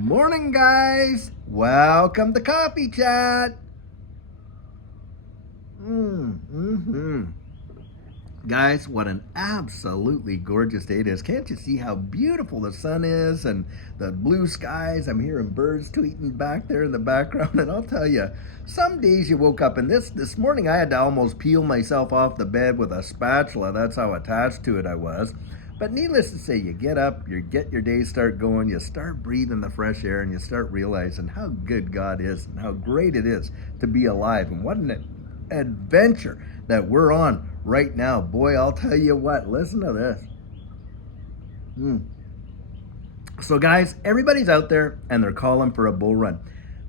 Morning, guys. Welcome to Coffee Chat. Guys, what an absolutely gorgeous day it is. Can't you see how beautiful the sun is and the blue skies? I'm hearing birds tweeting back there in the background. And I'll tell you, some days you woke up, and this morning I had to almost peel myself off the bed with a spatula. That's how attached to it I was. But needless to say, you get up, you get your day start going, you start breathing the fresh air, and you start realizing how good God is and how great it is to be alive. And what an adventure that we're on right now. Boy, I'll tell you what, listen to this. So guys, everybody's out there and they're calling for a bull run.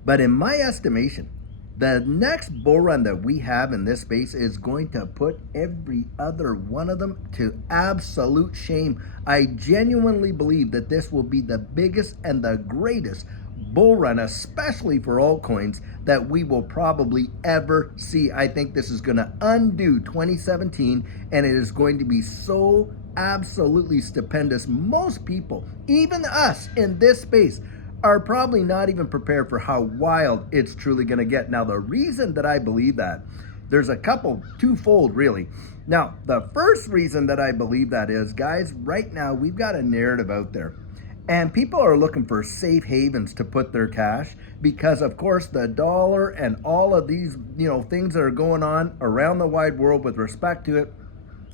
But in my estimation, the next bull run that we have in this space is going to put every other one of them to absolute shame. I genuinely believe that this will be the biggest and the greatest bull run, especially for altcoins, that we will probably ever see. I think this is going to undo 2017, and it is going to be so absolutely stupendous. Most people, even us in this space, are probably not even prepared for how wild it's truly going to get. Now, the reason that I believe that, there's a couple, twofold really. Now, the first reason that I believe that is, guys, right now we've got a narrative out there, and people are looking for safe havens to put their cash because, of course, the dollar and all of these, things that are going on around the wide world with respect to it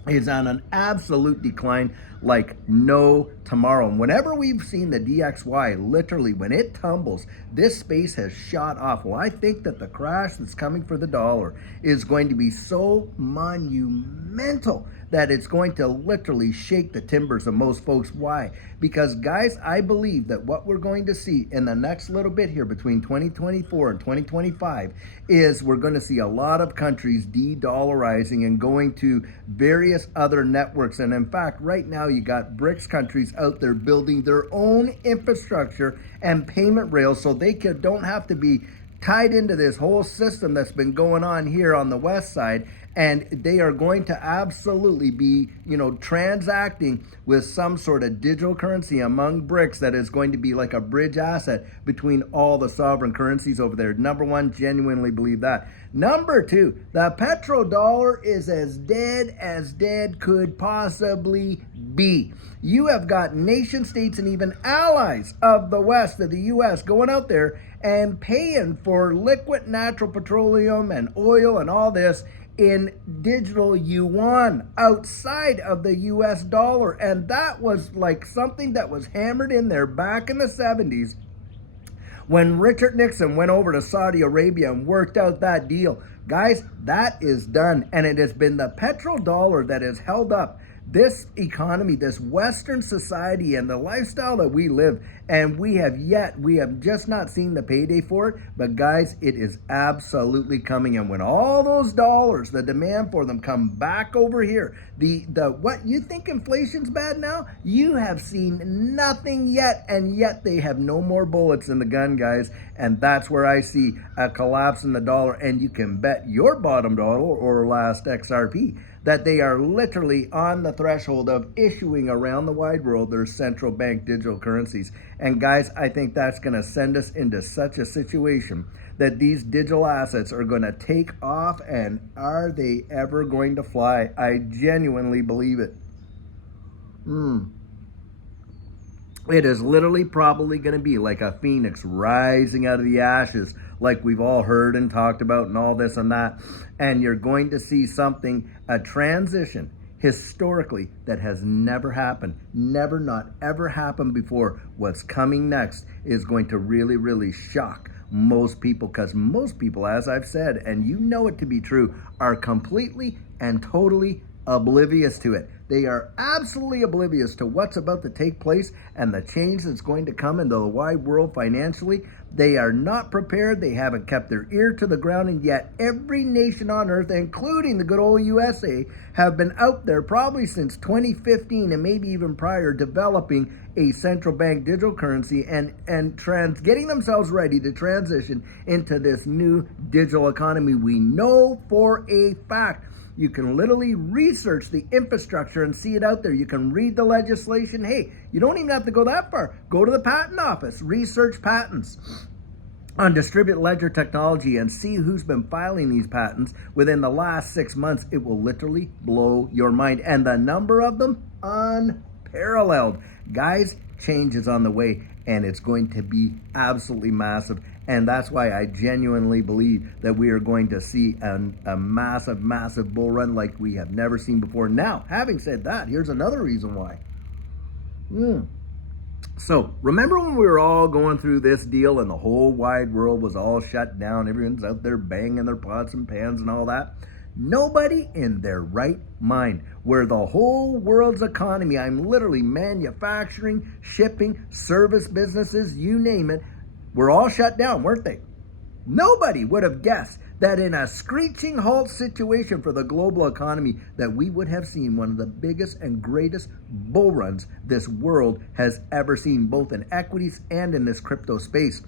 is on an absolute decline like no tomorrow. And whenever we've seen the DXY, literally when it tumbles, this space has shot off. Well, I think that the crash that's coming for the dollar is going to be so monumental that it's going to literally shake the timbers of most folks. Why? Because, guys, I believe that what we're going to see in the next little bit here between 2024 and 2025 is we're going to see a lot of countries de-dollarizing and going to various other networks. And in fact, right now you got BRICS countries out there building their own infrastructure and payment rails so they don't have to be tied into this whole system that's been going on here on the west side. And they are going to absolutely be, transacting with some sort of digital currency among BRICS that is going to be like a bridge asset between all the sovereign currencies over there. Number one, genuinely believe that. Number two, the petrodollar is as dead could possibly be. You have got nation states and even allies of the West, of the U.S., going out there and paying for liquid natural petroleum and oil and all this in digital yuan outside of the US dollar. And that was like something that was hammered in there back in the 70s when Richard Nixon went over to Saudi Arabia and worked out that deal. Guys, that is done. And it has been the petrodollar that has held up this economy, this Western society, and the lifestyle that we live. And we have just not seen the payday for it. But guys, it is absolutely coming. And when all those dollars, the demand for them come back over here, what you think inflation's bad now? You have seen nothing yet, and yet they have no more bullets in the gun, guys. And that's where I see a collapse in the dollar. And you can bet your bottom dollar or last XRP that they are literally on the threshold of issuing around the wide world their central bank digital currencies. And guys, I think that's going to send us into such a situation that these digital assets are going to take off. And are they ever going to fly? I genuinely believe it. It is literally probably going to be like a phoenix rising out of the ashes, like we've all heard and talked about and all this and that. And you're going to see something, a transition historically that has never happened, never, not ever happened before. What's coming next is going to really, really shock most people, because most people, as I've said, and you know it to be true, are completely and totally oblivious to it. They are absolutely oblivious to what's about to take place and the change that's going to come into the wide world financially. They are not prepared. They haven't kept their ear to the ground, and yet every nation on earth, including the good old USA, have been out there probably since 2015 and maybe even prior, developing a central bank digital currency and getting themselves ready to transition into this new digital economy. We know for a fact You can literally research the infrastructure and see it out there. You can read the legislation. Hey, you don't even have to go that far. Go to the patent office, research patents on distributed ledger technology and see who's been filing these patents within the last 6 months. It will literally blow your mind. And the number of them, unparalleled. Guys, change is on the way, and it's going to be absolutely massive. And that's why I genuinely believe that we are going to see a massive, massive bull run like we have never seen before. Now, having said that, here's another reason why. So, remember when we were all going through this deal and the whole wide world was all shut down, everyone's out there banging their pots and pans and all that? Nobody in their right mind, where the whole world's economy, I'm literally manufacturing, shipping, service businesses, you name it, were all shut down, weren't they? Nobody would have guessed that in a screeching halt situation for the global economy that we would have seen one of the biggest and greatest bull runs this world has ever seen, both in equities and in this crypto space.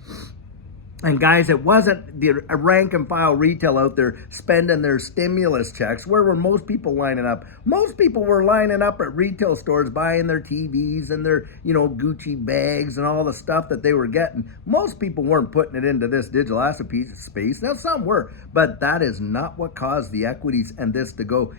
And guys, it wasn't the rank and file retail out there spending their stimulus checks. Where were most people lining up? Most people were lining up at retail stores buying their TVs and their, Gucci bags and all the stuff that they were getting. Most people weren't putting it into this digital asset space. Now, some were, but that is not what caused the equities and this to go.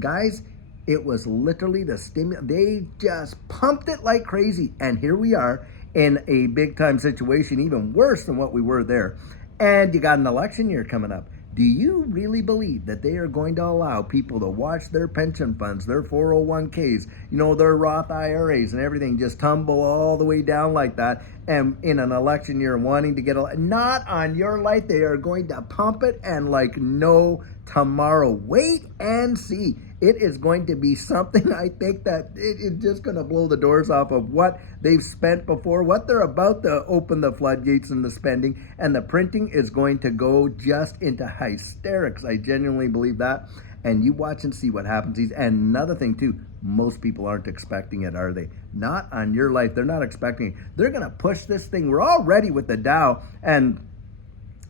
Guys, it was literally the stimulus. They just pumped it like crazy. And here we are in a big time situation, even worse than what we were there. And you got an election year coming up. Do you really believe that they are going to allow people to watch their pension funds, their 401ks, their Roth IRAs and everything just tumble all the way down like that? And in an election year wanting to get not on your life, they are going to pump it and like no tomorrow. Wait and see. It is going to be something, I think, that it's just going to blow the doors off of what they've spent before, what they're about to open the floodgates and the spending, and the printing is going to go just into hysterics. I genuinely believe that. And you watch and see what happens. And another thing, too, most people aren't expecting it, are they? Not on your life. They're not expecting it. They're going to push this thing. We're already with the Dow and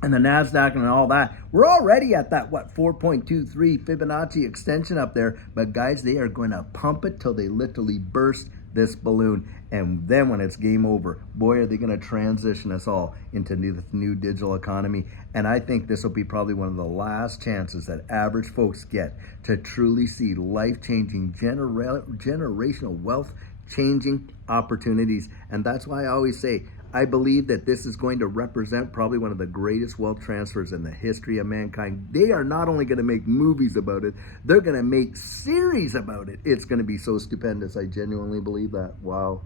the NASDAQ and all that. We're already at that, 4.23 Fibonacci extension up there. But guys, they are going to pump it till they literally burst this balloon. And then when it's game over, boy, are they going to transition us all into the new digital economy. And I think this will be probably one of the last chances that average folks get to truly see life-changing, generational wealth-changing opportunities. And that's why I always say, I believe that this is going to represent probably one of the greatest wealth transfers in the history of mankind. They are not only going to make movies about it, they're going to make series about it. It's going to be so stupendous. I genuinely believe that. Wow.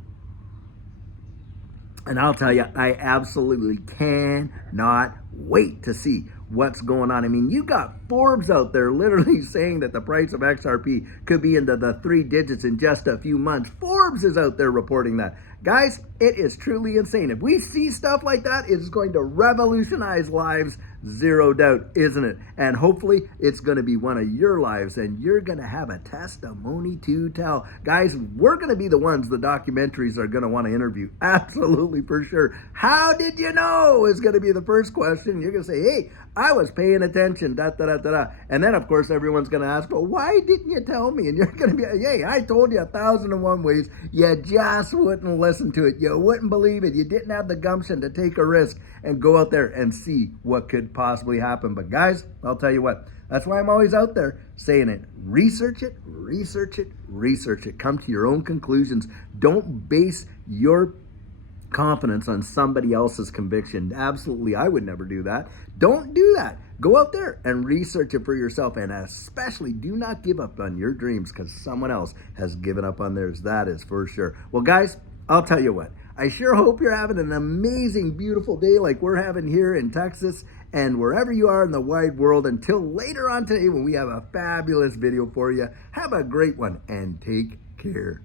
And I'll tell you, I absolutely cannot wait to see what's going on. I mean, you got Forbes out there literally saying that the price of XRP could be into the 3 digits in just a few months. Forbes is out there reporting that. Guys, it is truly insane. If we see stuff like that, it's going to revolutionize lives, zero doubt, isn't it? And hopefully it's going to be one of your lives and you're going to have a testimony to tell. Guys, we're going to be the ones the documentaries are going to want to interview. Absolutely, for sure. How did you know is going to be the first question. You're going to say, hey, I was paying attention, And then, of course, everyone's going to ask, well, why didn't you tell me? And you're going to be, hey, I told you 1,001 ways. You just wouldn't listen to it. You wouldn't believe it. You didn't have the gumption to take a risk and go out there and see what could possibly happen. But guys, I'll tell you what, that's why I'm always out there saying it. Research it, research it, research it. Come to your own conclusions. Don't base your confidence on somebody else's conviction. Absolutely, I would never do that. Don't do that. Go out there and research it for yourself, and especially do not give up on your dreams because someone else has given up on theirs. That is for sure. Well, guys, I'll tell you what, I sure hope you're having an amazing, beautiful day like we're having here in Texas and wherever you are in the wide world. Until later on today when we have a fabulous video for you, have a great one and take care.